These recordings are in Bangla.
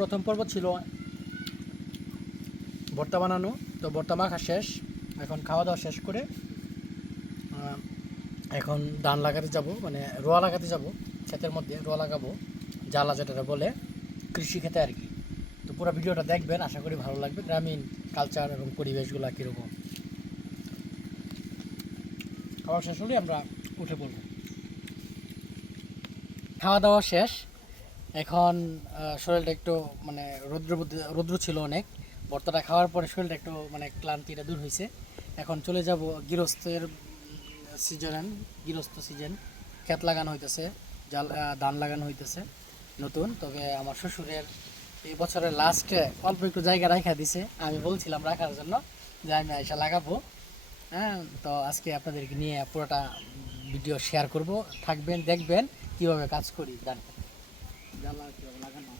প্রথম পর্ব ছিল ভর্তা বানানো, তো ভর্তা মাখা শেষ। এখন খাওয়া দাওয়া শেষ করে এখন ধান লাগাতে যাব, মানে রোয়া লাগাতে যাব। ক্ষেতের মধ্যে রোয়া লাগাবো, জ্বালা যেটা বলে কৃষি ক্ষেতে আর কি। তো পুরো ভিডিওটা দেখবেন, আশা করি ভালো লাগবে। গ্রামীণ কালচার এবং পরিবেশগুলো কীরকম। খাওয়া শেষ হলে আমরা উঠে পড়ব। খাওয়া দাওয়া শেষ, এখন শরীরটা একটু মানে রৌদ্র ছিল অনেক। ভর্তাটা খাওয়ার পরে শরীরটা একটু মানে ক্লান্তিটা দূর হয়েছে। এখন চলে যাব গৃহস্থের গৃহস্থ সিজন। ক্ষেত লাগানো হইতেছে, ধান লাগানো হইতেছে নতুন। তবে আমার শ্বশুরের এই বছরের লাস্টে অল্প একটু জায়গা রাখা দিছে, আমি বলছিলাম রাখার জন্য যে আমি এসে লাগাবো। হ্যাঁ, তো আজকে আপনাদেরকে নিয়ে পুরোটা ভিডিও শেয়ার করব। থাকবেন, দেখবেন কীভাবে কাজ করি ধান জ্বালা কীভাবে লাগানো।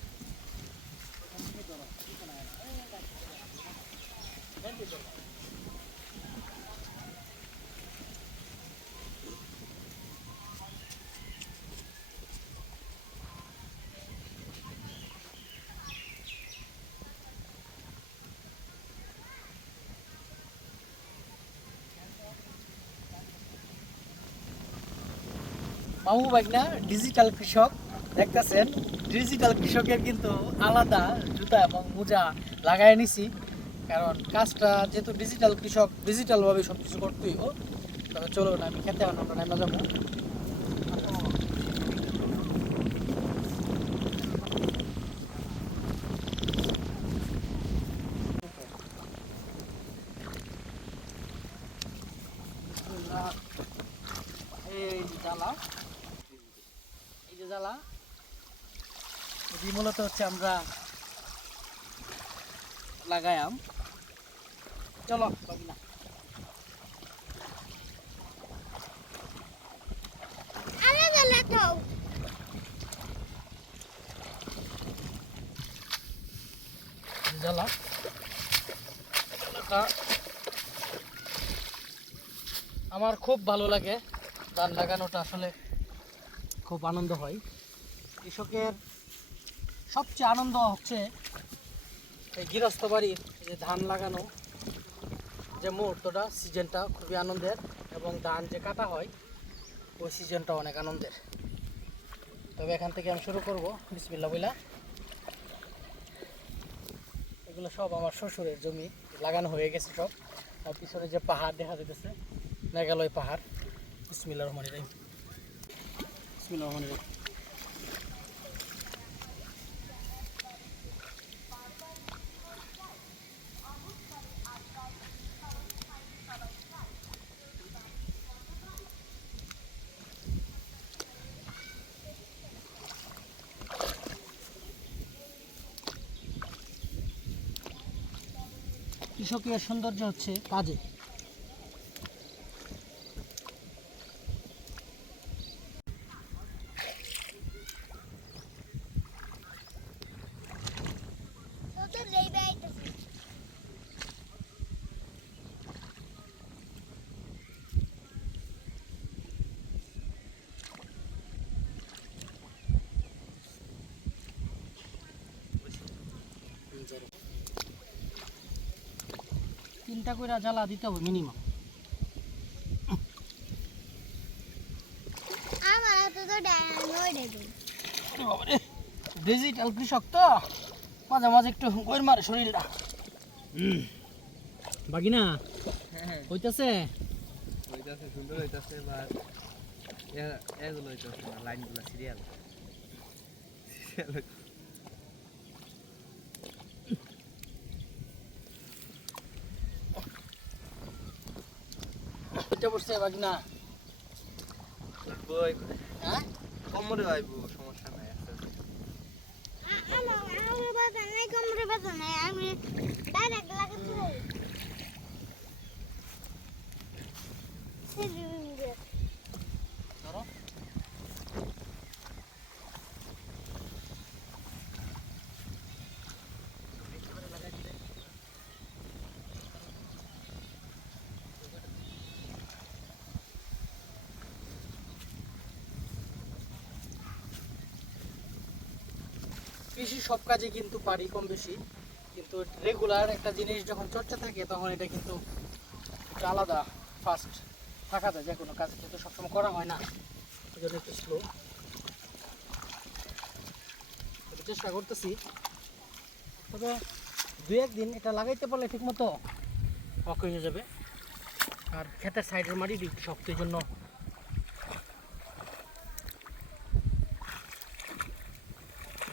মামু ভাগনা ডিজিটাল কৃষক দেখতেছেন। ডিজিটাল কৃষকের কিন্তু আলাদা জুতা এবং মোজা লাগাই নিছি, কারণ কাজটা যেহেতু ডিজিটাল কৃষক ডিজিটালভাবে সব কিছু করতেই হোক। তবে চলুন আমি খেতে আমরা নেমে যাবো। এই যে জ্বালা, এই যে জ্বালা এটি মূলত হচ্ছে আমরা লাগায়াম। চলো বাকিনা জ্বালা আমার খুব ভালো লাগে। ধান লাগানোটা আসলে খুব আনন্দ হয়। কৃষকের সবচেয়ে আনন্দ হচ্ছে এই গৃহস্থ বাড়ির যে ধান লাগানো যে মুহূর্তটা, সিজনটা খুবই আনন্দের। এবং ধান যে কাটা হয় ওই সিজনটা অনেক আনন্দের। তবে এখান থেকে আমি শুরু করব বিসমিল্লাহ বইলা। এগুলো সব আমার শ্বশুরের জমি, লাগানো হয়ে গেছে সব। আর পিছনে যে পাহাড় দেখা যাইতেছে, মেঘালয় পাহাড়। বিসমিল্লাহির রহমানির রহিম, বিসমিল্লাহির রহমানির রহিম। কৃষকের সৌন্দর্য হচ্ছে কাজে। তিনটা করে জ্বালা দিতে হবে মিনিমাম। ডিজিটাল কৃষক তো মাঝে মাঝে একটু গৈর মারে শরীরটা। বাকি না হইতেছে হইতাছে, সুন্দর হইতাছে। বাট এগুলো হইতাছে না, লাইনগুলো সিরিয়াল এটা পড়ছে বাকি না। হ্যাঁ, কমরে আইব, সমস্যা নাই। ধরো কৃষি সব কাজে কিন্তু পারি কম বেশি, কিন্তু রেগুলার একটা জিনিস যখন চর্চা থাকে তখন এটা কিন্তু একটু আলাদা ফাস্ট থাকা যায়, যে কোনো কাজ কিন্তু সবসময় করা হয় না, এই জন্য একটু স্লো। চেষ্টা করতেছি, তবে 2-1 দিন এটা লাগাইতে পারলে ঠিক মতো অক হয়ে যাবে। আর ক্ষেতের সাইডের মাটি একটু শক্ত, এই জন্য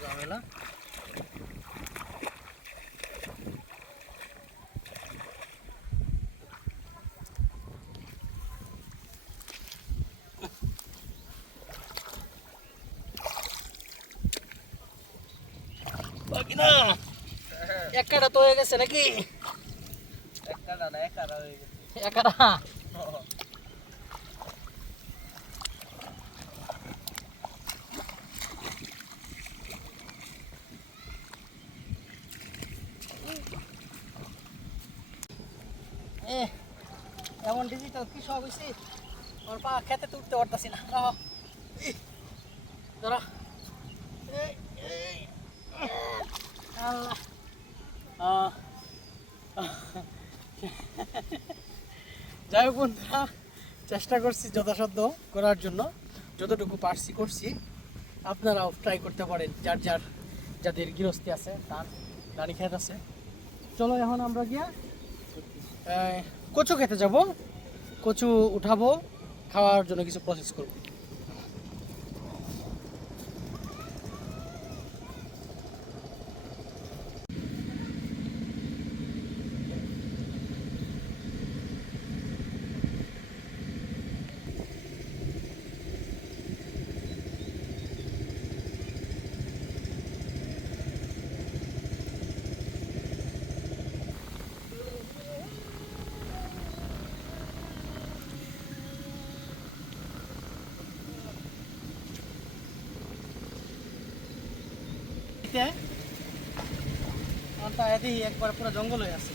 ঝামেলা। বাকি না এক কাটা তো হয়ে গেছে নাকি? একটা না এক আধা হয়ে গেছে। এক কাটা এমন ডিজিটাল কি সব হয়েছে, আমার পা খেতে তো উঠতে পারতাছি না। ধরো আল্লাহ, যাই হোক বন্ধুরা, চেষ্টা করছি যথাসাধ্য করার জন্য, যতটুকু পারছি করছি। আপনারাও ট্রাই করতে পারেন, যাদের গৃহস্থী আছে, তার ধানি ক্ষেত আছে। চলো এখন আমরা গিয়া কচু খেতে যাব, কচু উঠাবো, খাওয়ার জন্য কিছু প্রসেস করবো। একবার পুরো জঙ্গল হয়ে আছে।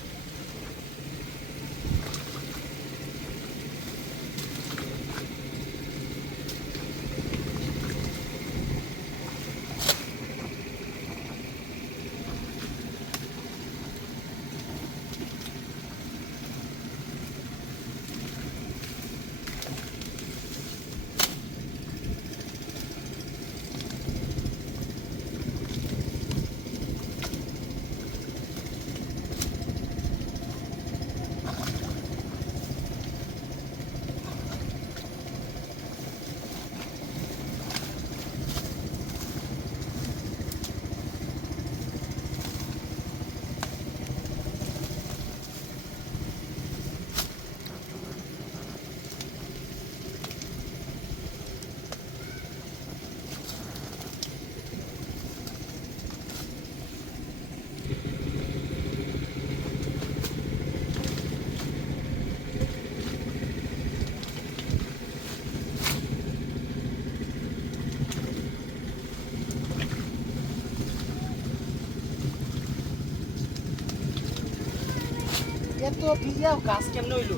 এত ভিজা গাছ কেমন হইলো?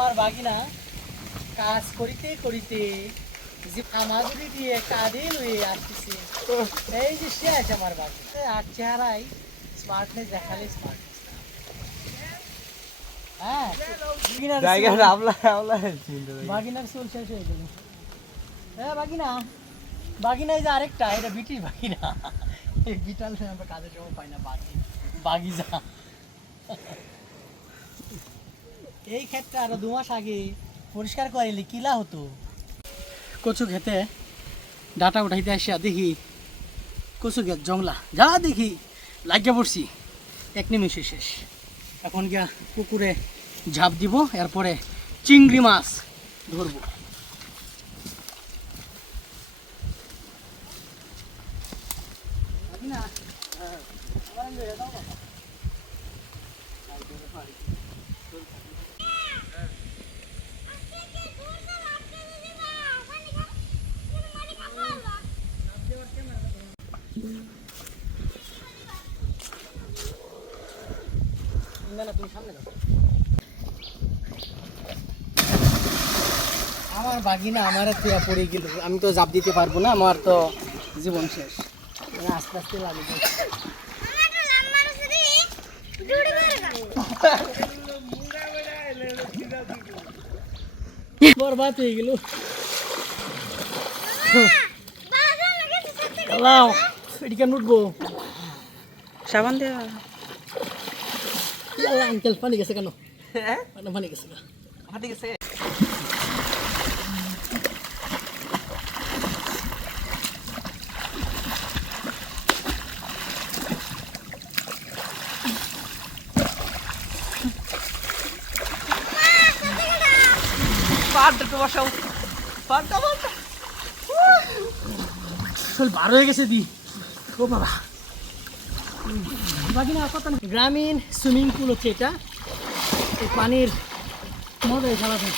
আমার বাগিনা কাজ করিতে করিতে যে আমাদুরি দিয়ে কাঁধে লয়ে আসতেছে, এই যে সে আছে আমার বাগি। আর চেহারাই স্মার্টনেস দেখালে স্মার্টনেস। হ্যাঁ, বাগিনার চুল শেষ হয়ে গেল। হ্যাঁ বাগিনা, বাগিনা এই যে আরেকটা, এটা বিটির বাগিনা। এই বিটাল আমরা কাজের সময় পাই না, বাগিজা। এই ক্ষেতটা আরো 2 মাস আগে পরিষ্কার করিলে কিলা হতো। কচু খেতে ডাটা উঠাইতে আসিয়া দেখি কচু ক্ষেত জংলা, যা দেখি লাগিয়া পড়ছি, 1 নিমিষে শেষ। এখন গিয়া পুকুরে ঝাঁপ দিব, এরপরে চিংড়ি মাছ ধরবো। না আমার নিয়ে দাও বাবা না না তুমি সামনে যাও আমার বাগিনা আমার থেকে পড়ে গেল আমি তো জাপ দিতে পারবো না আমার তো জীবন শেষ আস্তে আস্তে লাগে বরবাদ হয়ে গেল এটি কেন উঠবো সাবান দেওয়া আঙ্কেল পানি গেছে কেন পানি গেছে না ঠিক আছে পাড়টা তো বসাও পাড়টা চল বার হয়ে গেছে দি ও বাবা বাগিনা কথা গ্রামীণ সুইমিং পুল হচ্ছে এটা এই পানির মজাই খেলা থাকে